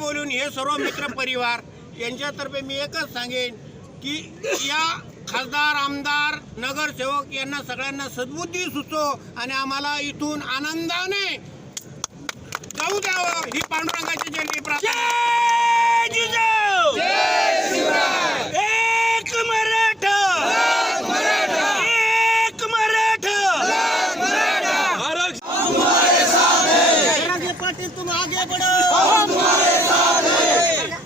बोलून हे सर्व मित्र परिवार यांच्यातर्फे मी एकच सांगेन की या खासदार, आमदार, नगरसेवक यांना सगळ्यांना सद्बुद्धी सुचो आणि आम्हाला इथून आनंदाने जाऊ द्यावं ही पांडुरंगाची जयंती प्रार्थना। जय जिजाऊ, जय शिवराय, एक मराठा, एक मराठा, हमारे साथ है। आगे पाटिल तुम आगे बढ़ो, हम तुम्हारे साथ हैं।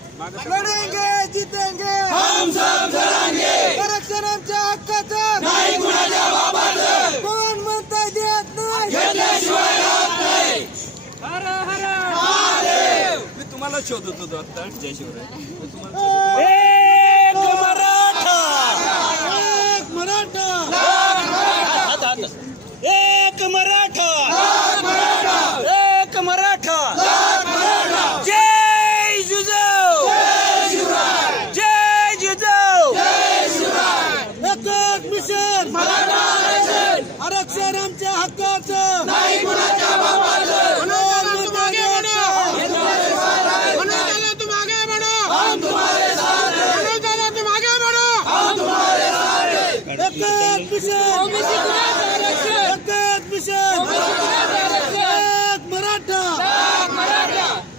लढेंगे जीतेंगे, हम सब लढेंगे। आरक्षण आमच्या हक्काचं नाही, कुणाच्या बाबाचं कोण म्हणता देत नाही, घेतल्याशिवाय राहत नाही। हर हर महादेव। मी तुम्हाला शोधत होतो आता जय शिवराय। एक मराठा, एक मराठा, एक मराठा, एक मराठा, जय जिजाऊ, जय शिवराय, जय जिजाऊ, जय शिवराय। एकच मिशन मराठा आरक्षण, आरक्षण आमच्या हक्काचं नाही, कुणाच्या बाबाचं।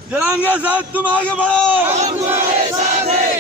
जरांगे साहब तुम आगे बढ़ो, हम तुम्हारे साथ हैं।